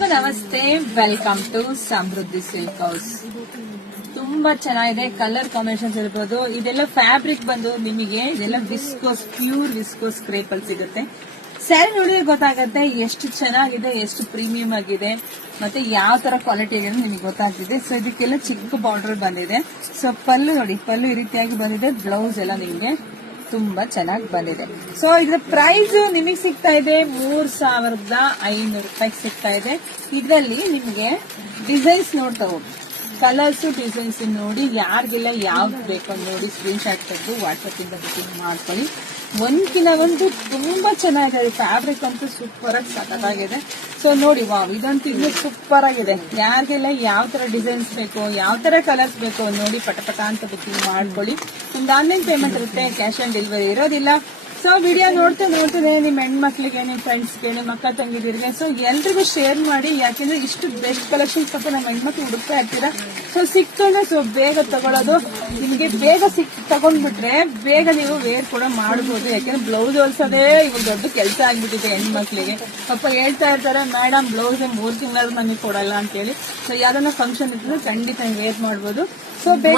ನಮಸ್ತೆ, welcome to Samruddhi silk house. ತುಂಬಾ ಚೆನ್ನಾಗಿದೆ. ಕಲರ್ ಕಾಂಬಿನೇಷನ್ಸ್ ಇರ್ಬೋದು. ಇದೆಲ್ಲ ಫ್ಯಾಬ್ರಿಕ್ ಬಂದು ನಿಮಗೆ ಇದೆಲ್ಲ ವಿಸ್ಕೋಸ್, ಪ್ಯೂರ್ ವಿಸ್ಕೋಸ್ ಕ್ರೇಪ್ ಅಲ್ಲಿ ಸಿಗುತ್ತೆ. ಸ್ಯಾರಿ ನೋಡಿದ್ರೆ ಗೊತ್ತಾಗುತ್ತೆ ಎಷ್ಟು ಚೆನ್ನಾಗಿದೆ, ಎಷ್ಟು ಪ್ರೀಮಿಯಂ ಆಗಿದೆ, ಮತ್ತೆ ಯಾವ ತರ ಕ್ವಾಲಿಟಿ ಇದೆ ನಿಮಗೆ ಗೊತ್ತಾಗ್ತಿದೆ. ಸೊ ಇದಕ್ಕೆಲ್ಲ ಚಿಕ್ಕ ಬಾರ್ಡರ್ ಬಂದಿದೆ. ಸೊ ಪಲ್ಲು ನೋಡಿ, ಪಲ್ಲು ಈ ರೀತಿಯಾಗಿ ಬಂದಿದೆ. ಬ್ಲೌಸ್ ಎಲ್ಲ ನಿಮಗೆ ತುಂಬಾ ಚೆನ್ನಾಗಿ ಬಂದಿದೆ. ಸೊ ಇದ್ರ ಪ್ರೈಸ್ ನಿಮಗೆ ಸಿಗ್ತಾ ಇದೆ 3500 ರೂಪಾಯಿ ಸಿಗ್ತಾ ಇದೆ. ಇದರಲ್ಲಿ ನಿಮಗೆ ಡಿಸೈನ್ಸ್ ನೋಡ್ತಾ ಹೋಗಿ, ಕಲರ್ಸ್ ಡಿಸೈನ್ಸ್ ನೋಡಿ, ಯಾರಿಗೆಲ್ಲ ಯಾವ್ದು ಬೇಕೋ ನೋಡಿ ಸ್ಕ್ರೀನ್ ಶಾಟ್ ತೆಗೆದು ವಾಟ್ಸ್ಆಪ್ ಇಂದ ಬುಕಿಂಗ್ ಮಾಡ್ಕೊಳ್ಳಿ. ಒಂದ್ಕಿನ ಒಂದು ತುಂಬಾ ಚೆನ್ನಾಗಿದೆ. ಫ್ಯಾಬ್ರಿಕ್ ಅಂತೂ ಸೂಪರ್ ಆಗಿ ಸಖತ್ತಾಗಿದೆ. ಸೊ ನೋಡಿ, ವಾವ್, ಇದಂತೂ ಇನ್ನೂ ಸೂಪರ್ ಆಗಿದೆ. ಯಾರಿಗೆಲ್ಲ ಯಾವ ತರ ಡಿಸೈನ್ಸ್ ಬೇಕೋ, ಯಾವ ತರ ಕಲರ್ಸ್ ಬೇಕೋ ನೋಡಿ ಪಟಪಟ ಅಂತ ಬುಕಿಂಗ್ ಮಾಡ್ಕೊಳ್ಳಿ. ನಿಮ್ದು ಆನ್ಲೈನ್ ಪೇಮೆಂಟ್ ಇರುತ್ತೆ, ಕ್ಯಾಶ್ ಆನ್ ಡೆಲಿವರಿ ಇರೋದಿಲ್ಲ. ಸೊ ವಿಡಿಯೋ ನೋಡ್ತೇನೆ ನಿಮ್ ಹೆಣ್ಮಕ್ಳಿಗೆ, ನಿಮ್ ಫ್ರೆಂಡ್ಸ್ಗೆ, ನಿಮ್ ಅಕ್ಕ ತಂಗಿದಿರಿಗೆ, ಸೊ ಎಲ್ರಿಗೂ ಶೇರ್ ಮಾಡಿ. ಯಾಕೆಂದ್ರೆ ಇಷ್ಟು ಬೆಸ್ಟ್ ಕಲೆಕ್ಷನ್ಸ್ ಸ್ವಲ್ಪ ನಮ್ಮ ಹೆಣ್ಮಕ್ಳು ಹುಡುಕ್ತಾ ಇರ್ತೀರಾ. ಸೊ ಸಿಕ್ಕೊಂಡ್ರೆ ಸೊ ಬೇಗ ತಗೊಳ್ಳೋದು, ನಿಮಗೆ ಬೇಗ ತಗೊಂಡ್ಬಿಟ್ರೆ ಬೇಗ ನೀವು ವೇರ್ ಕೂಡ ಮಾಡಬಹುದು. ಯಾಕೆಂದ್ರೆ ಬ್ಲೌಸ್ ಹೊಲ್ಸೋದೇ ಇವಾಗ ದೊಡ್ಡ ಕೆಲಸ ಆಗ್ಬಿಟ್ಟಿದೆ ಹೆಣ್ಮಕ್ಳಿಗೆ. ಪಾಪ ಹೇಳ್ತಾ ಇರ್ತಾರೆ, ಮೇಡಮ್ ಬ್ಲೌಸ್ 3 ತಿಂಗಳಾದ್ರೂ ನಮಗೆ ಕೊಡಲ್ಲ ಅಂತ ಹೇಳಿ. ಸೊ ಯಾವ್ದನ್ನ ಫಂಕ್ಷನ್ ಇದ್ರೆ ಖಂಡಿತ ವೇರ್ ಮಾಡಬಹುದು. ಸೊ ಬೇಗ